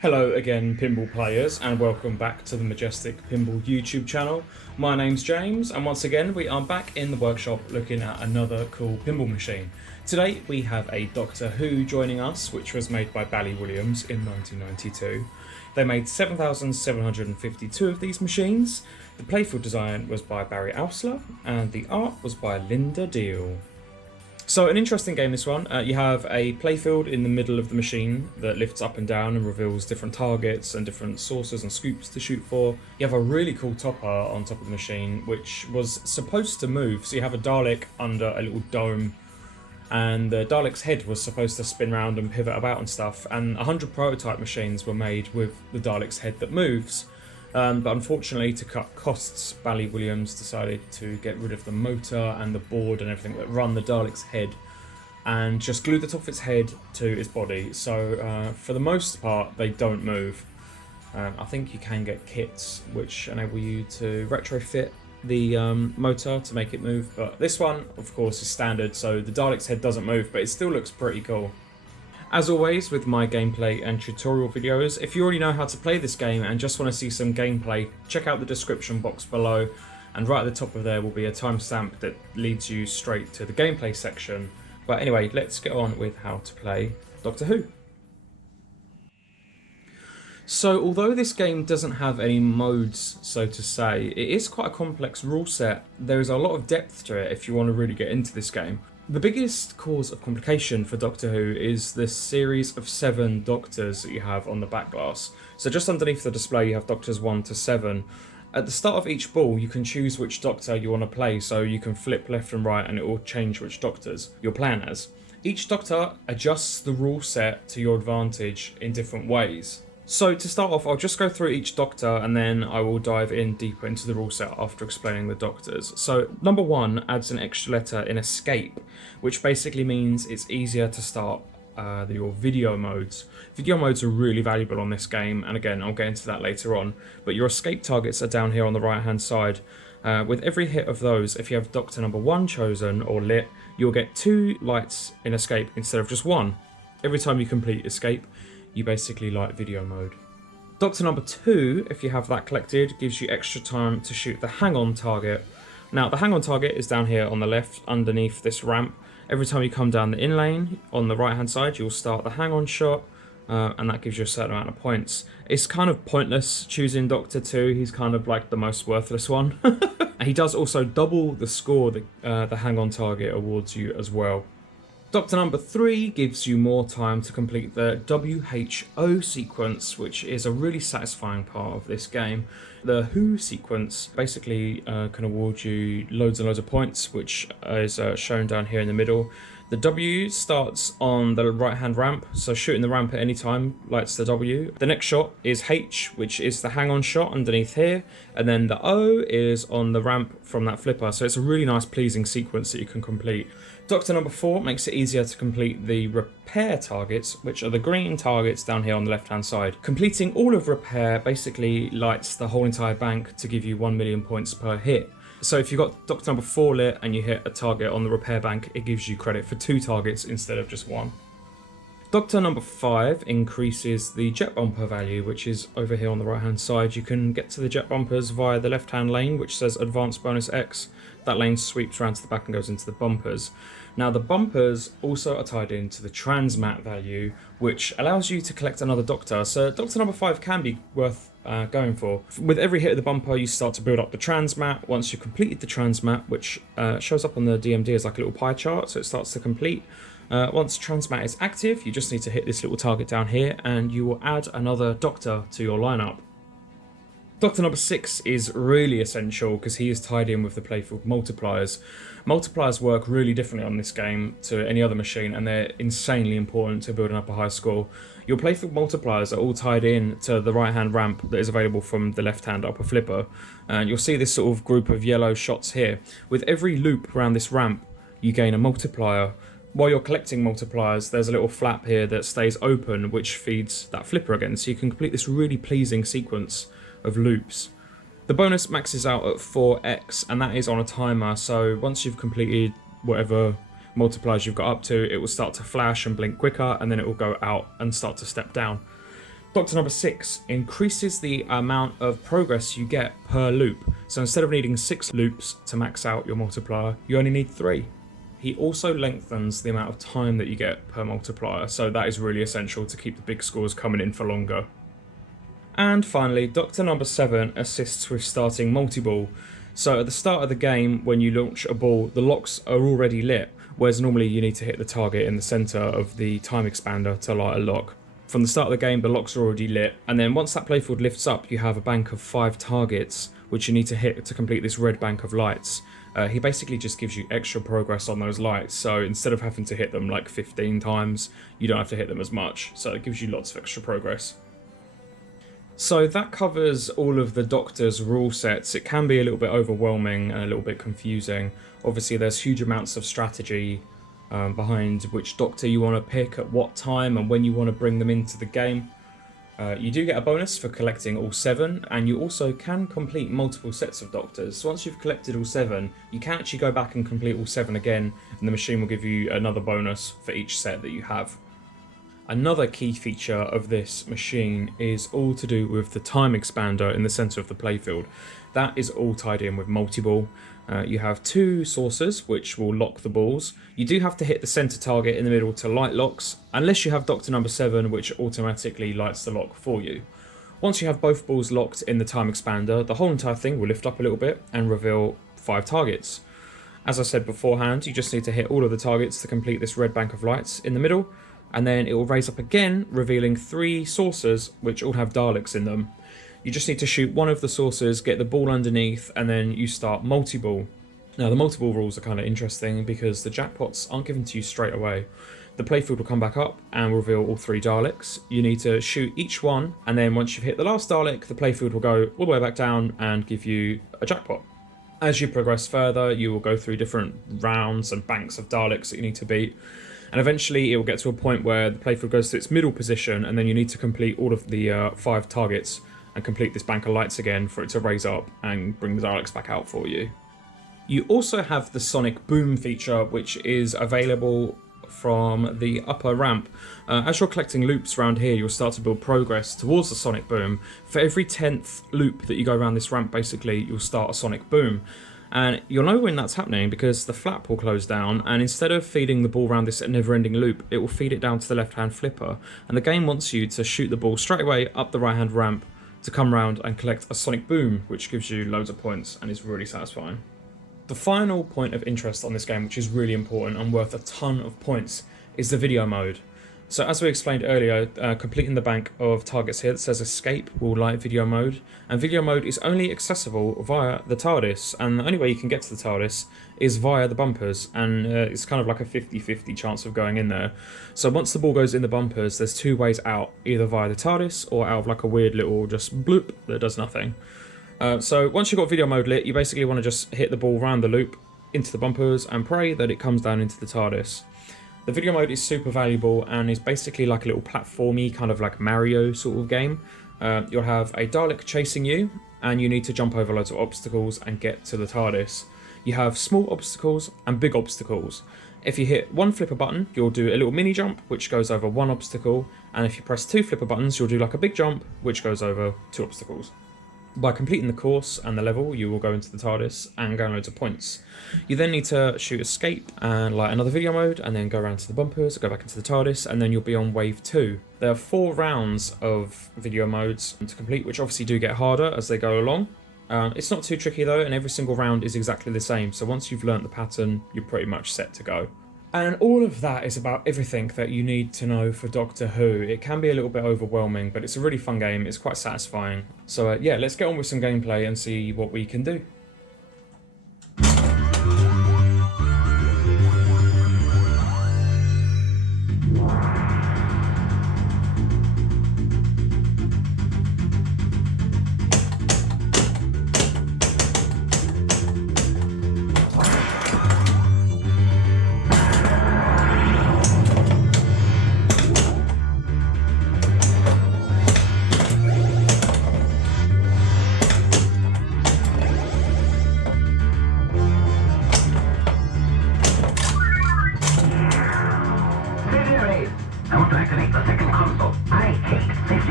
Hello again, pinball players, and welcome back to the Majestic Pinball YouTube channel. My name's James, and once again we are back in the workshop looking at another cool pinball machine. Today we have a Doctor Who joining us, which was made by Bally Williams in 1992. They made 7,752 of these machines. The playfield design was by Barry Oursler, and the art was by Linda Deal. So an interesting game, this one. You have a playfield in the middle of the machine that lifts up and down and reveals different targets and different sources and scoops to shoot for. You have a really cool topper on top of the machine, which was supposed to move. So you have a Dalek under a little dome, and the Dalek's head was supposed to spin around and pivot about and stuff. And 100 prototype machines were made with the Dalek's head that moves. But unfortunately, to cut costs, Bally Williams decided to get rid of the motor and the board and everything that run the Dalek's head and just glue the top of its head to its body. So for the most part, they don't move. I think you can get kits which enable you to retrofit the motor to make it move, but this one, of course, is standard, so the Dalek's head doesn't move, but it still looks pretty cool. As always with my gameplay and tutorial videos, if you already know how to play this game and just want to see some gameplay, check out the description box below, and right at the top of there will be a timestamp that leads you straight to the gameplay section. But anyway, let's get on with how to play Doctor Who. So although this game doesn't have any modes, so to say, it is quite a complex rule set. There is a lot of depth to it if you want to really get into this game. The biggest cause of complication for Doctor Who is this series of 7 Doctors that you have on the back glass. So just underneath the display you have Doctors 1 to 7. At the start of each ball you can choose which Doctor you want to play, so you can flip left and right and it will change which Doctors you're playing as. Each Doctor adjusts the rule set to your advantage in different ways. So to start off, I'll just go through each Doctor and then I will dive in deeper into the rule set after explaining the Doctors. So number 1 adds an extra letter in escape, which basically means it's easier to start your video modes. Video modes are really valuable on this game, and again I'll get into that later on, but your escape targets are down here on the right hand side. With every hit of those, if you have Doctor number 1 chosen or lit, you'll get 2 lights in escape instead of just 1. Every time you complete escape, you basically light video mode. Doctor number 2, if you have that collected, gives you extra time to shoot the hang-on target. Now the hang-on target is down here on the left underneath this ramp. Every time you come down the in lane on the right hand side, you'll start the hang-on shot, and that gives you a certain amount of points. It's kind of pointless choosing Doctor 2, he's kind of like the most worthless one. He does also double the score that the hang-on target awards you as well. Doctor number 3 gives you more time to complete the WHO sequence, which is a really satisfying part of this game. The Who sequence basically can award you loads and loads of points, which is shown down here in the middle. The W starts on the right hand ramp, so shooting the ramp at any time lights the W. The next shot is H, which is the hang on shot underneath here, and then the O is on the ramp from that flipper, so it's a really nice pleasing sequence that you can complete. Doctor number 4 makes it easier to complete the repair targets, which are the green targets down here on the left hand side. Completing all of repair basically lights the whole entire bank to give you 1 million points per hit. So if you've got Doctor number 4 lit and you hit a target on the repair bank, it gives you credit for 2 targets instead of just 1. Doctor number 5 increases the jet bumper value, which is over here on the right hand side. You can get to the jet bumpers via the left hand lane, which says advanced bonus X. That lane sweeps around to the back and goes into the bumpers. Now the bumpers also are tied into the transmat value, which allows you to collect another Doctor. So Doctor number 5 can be worth going for. With every hit of the bumper you start to build up the transmat. Once you've completed the transmat, which shows up on the DMD as like a little pie chart, so it starts to complete. Once transmat is active, you just need to hit this little target down here and you will add another Doctor to your lineup. Doctor number 6 is really essential because he is tied in with the playfield multipliers. Multipliers work really differently on this game to any other machine, and they're insanely important to building up a high score. Your playfield multipliers are all tied in to the right hand ramp that is available from the left hand upper flipper, and you'll see this sort of group of yellow shots here. With every loop around this ramp you gain a multiplier. While you're collecting multipliers, there's a little flap here that stays open, which feeds that flipper again, so you can complete this really pleasing sequence of loops. The bonus maxes out at 4x, and that is on a timer, so once you've completed whatever multipliers you've got up to, it will start to flash and blink quicker, and then it will go out and start to step down. Doctor number 6 increases the amount of progress you get per loop. So instead of needing 6 loops to max out your multiplier, you only need 3. He also lengthens the amount of time that you get per multiplier, so that is really essential to keep the big scores coming in for longer. And finally, Doctor number 7 assists with starting multi-ball. So at the start of the game, when you launch a ball, the locks are already lit, whereas normally you need to hit the target in the centre of the time expander to light a lock. From the start of the game, the locks are already lit, and then once that playfield lifts up, you have a bank of 5 targets, which you need to hit to complete this red bank of lights. He basically just gives you extra progress on those lights, so instead of having to hit them like 15 times, you don't have to hit them as much, so it gives you lots of extra progress. So that covers all of the Doctor's rule sets. It can be a little bit overwhelming and a little bit confusing. Obviously there's huge amounts of strategy behind which Doctor you want to pick at what time and when you want to bring them into the game. You do get a bonus for collecting all 7, and you also can complete multiple sets of Doctors. So once you've collected all 7, you can actually go back and complete all 7 again, and the machine will give you another bonus for each set that you have. Another key feature of this machine is all to do with the time expander in the centre of the playfield. That is all tied in with multi-ball. You have 2 sources which will lock the balls. You do have to hit the centre target in the middle to light locks, unless you have Doctor number 7 which automatically lights the lock for you. Once you have both balls locked in the time expander, the whole entire thing will lift up a little bit and reveal 5 targets. As I said beforehand, you just need to hit all of the targets to complete this red bank of lights in the middle, and then it will raise up again, revealing 3 sources which all have Daleks in them. You just need to shoot one of the sources, get the ball underneath, and then you start multi-ball. Now the multi-ball rules are kind of interesting because the jackpots aren't given to you straight away. The playfield will come back up and reveal all 3 Daleks. You need to shoot each one, and then once you've hit the last Dalek, the playfield will go all the way back down and give you a jackpot. As you progress further, you will go through different rounds and banks of Daleks that you need to beat. And eventually it will get to a point where the playfield goes to its middle position, and then you need to complete all of the 5 targets and complete this bank of lights again for it to raise up and bring the Daleks back out for you. You also have the Sonic Boom feature, which is available from the upper ramp. As you're collecting loops around here, you'll start to build progress towards the Sonic Boom. For every 10th loop that you go around this ramp, basically, you'll start a Sonic Boom. And you'll know when that's happening because the flap will close down, and instead of feeding the ball around this never-ending loop, it will feed it down to the left-hand flipper. And the game wants you to shoot the ball straight away up the right-hand ramp to come round and collect a Sonic Boom, which gives you loads of points and is really satisfying. The final point of interest on this game, which is really important and worth a ton of points, is the video mode. So as we explained earlier, completing the bank of targets here that says escape will light video mode, and video mode is only accessible via the TARDIS, and the only way you can get to the TARDIS is via the bumpers, and it's kind of like a 50-50 chance of going in there. So once the ball goes in the bumpers, there's 2 ways out, either via the TARDIS or out of like a weird little just bloop that does nothing. So once you've got video mode lit, you basically want to just hit the ball around the loop into the bumpers and pray that it comes down into the TARDIS. The video mode is super valuable and is basically like a little platformy, kind of like Mario sort of game. You'll have a Dalek chasing you, and you need to jump over loads of obstacles and get to the TARDIS. You have small obstacles and big obstacles. If you hit one flipper button, you'll do a little mini jump, which goes over one obstacle, and if you press 2 flipper buttons, you'll do like a big jump, which goes over 2 obstacles. By completing the course and the level, you will go into the TARDIS and gain loads of points. You then need to shoot escape and light another video mode, and then go around to the bumpers, go back into the TARDIS, and then you'll be on wave 2. There are 4 rounds of video modes to complete, which obviously do get harder as they go along. It's not too tricky though, and every single round is exactly the same, so once you've learnt the pattern, you're pretty much set to go. And all of that is about everything that you need to know for Doctor Who. It can be a little bit overwhelming, but it's a really fun game, it's quite satisfying. So yeah, let's get on with some gameplay and see what we can do.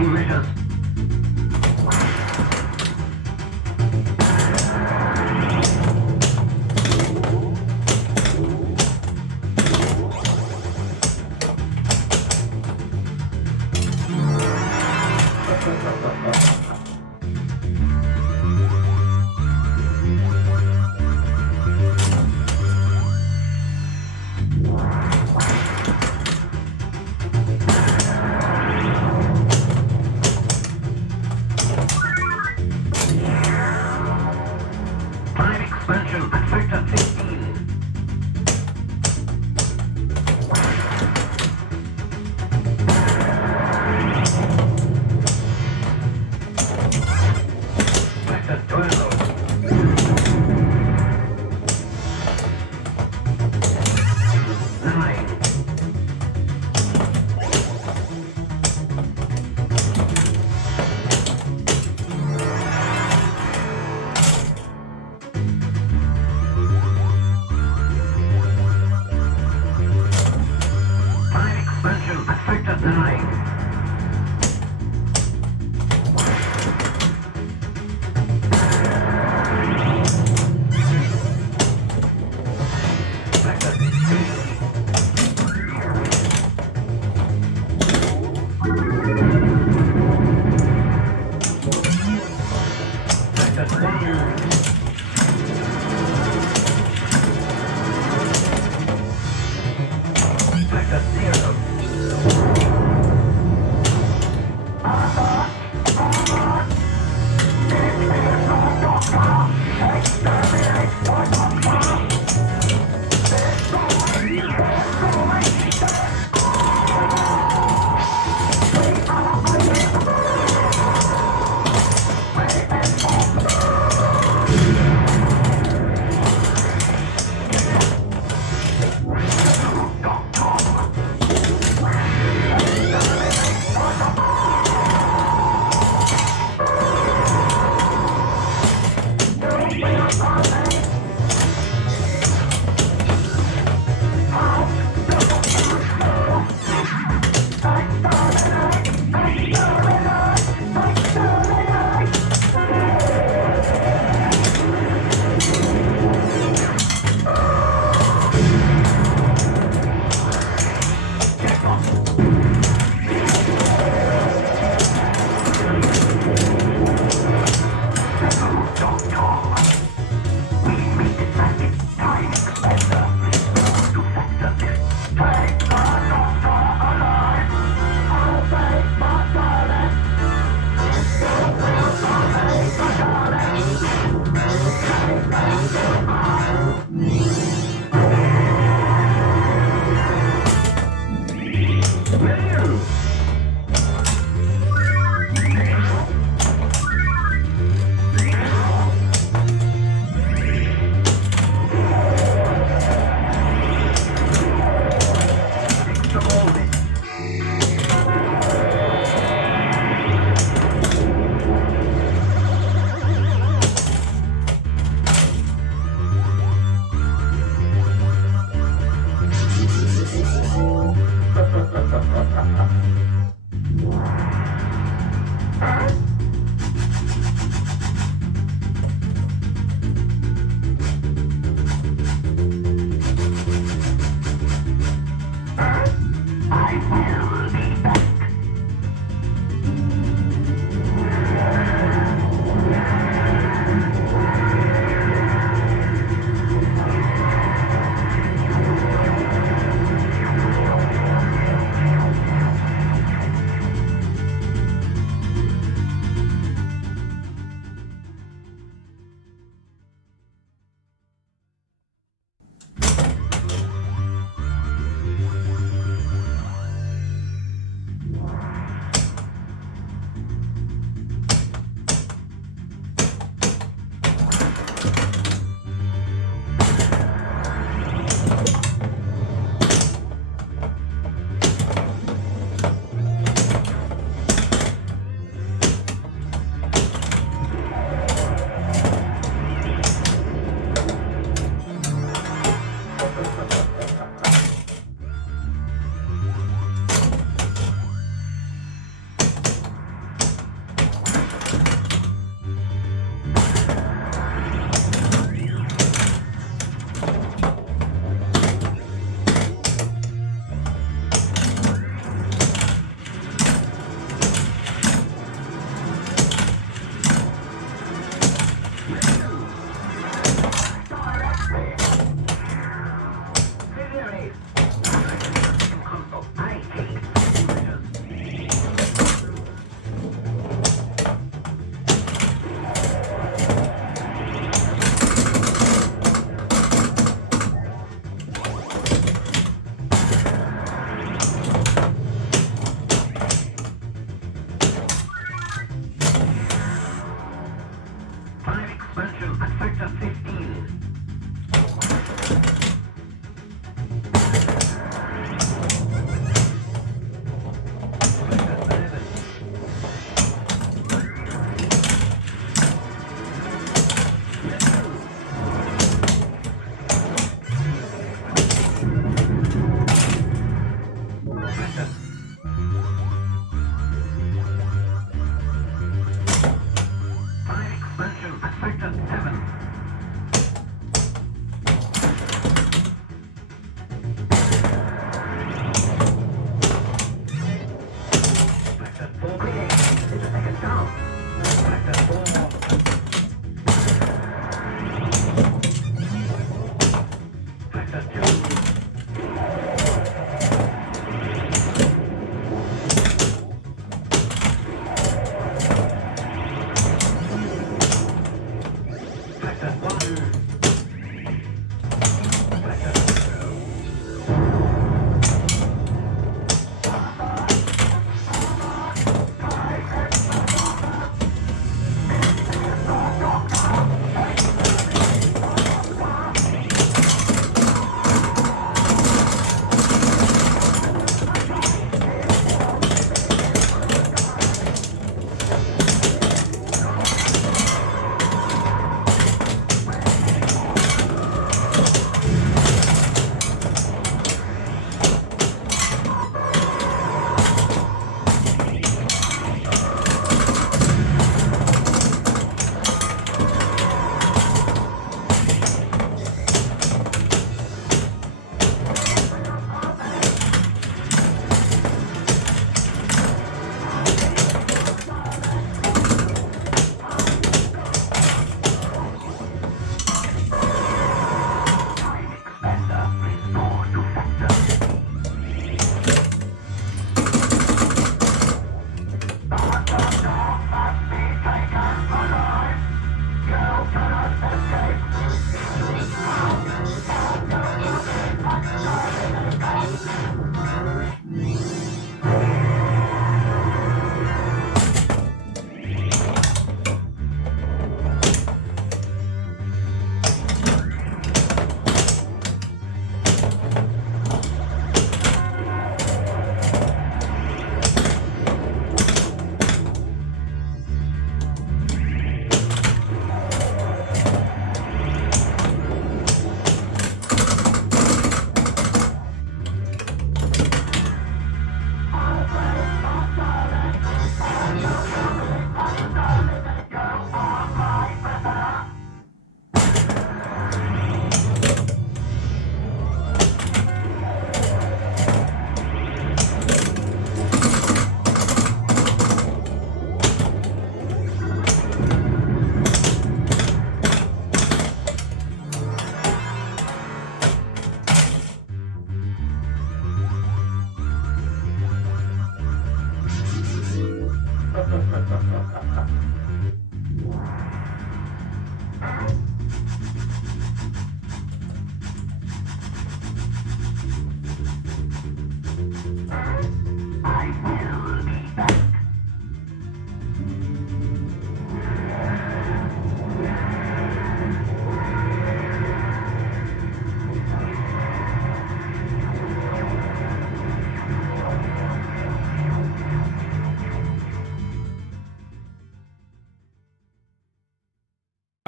Taking measures. Time expansion at factor 15.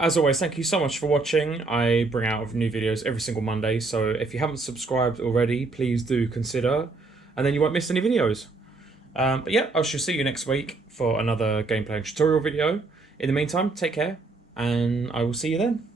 As always, thank you so much for watching. I bring out new videos every single Monday, so if you haven't subscribed already, please do consider, and then you won't miss any videos. But yeah, I shall see you next week for another gameplay and tutorial video. In the meantime, take care, and I will see you then.